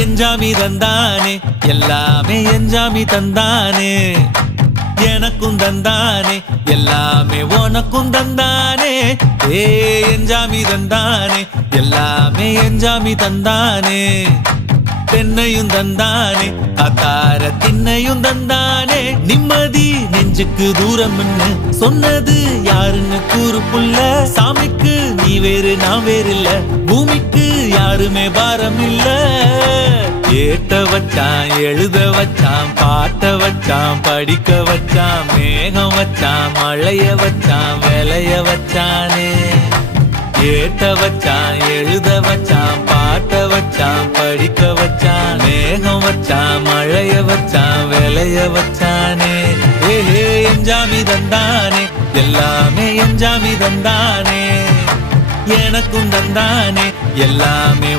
எஞ்சாமி தந்தானே எல்லாமே எஞ்சாமி தந்தானே எனக்கும் தந்தானே எல்லாமே உனக்கும் தந்தானே ஏ எஞ்சாமி தந்தானே எல்லாமே எஞ்சாமி தந்தானே தென்னையும் தந்தானே அத்தார திண்ணையும் தந்தானே நிம்மதி நெஞ்சுக்கு தூரம் சொன்னது யாருன்னு கூறு புள்ள சாமிக்கு நீ வேறு நான் வேறு இல்ல பூமிக்கு யாருமே பாரம் இல்ல ஏட்ட வச்சான் எழுத வச்சான் பாட்ட வச்சான் படிக்க வச்சான் மேகம் வச்சான் மழைய வச்சான் விளைய வச்சானே ஏட்ட வச்சான் எழுத வச்சான் பாட்ட வச்சான் படிக்க வச்சான் மேகம் வச்சான் மழைய வச்சான் விளைய வச்சானே ஏஹே எஞ்சாமி தந்தானே எல்லாமே எஞ்சாமி தந்தானே எனக்கும் தந்தானே எல்லாமே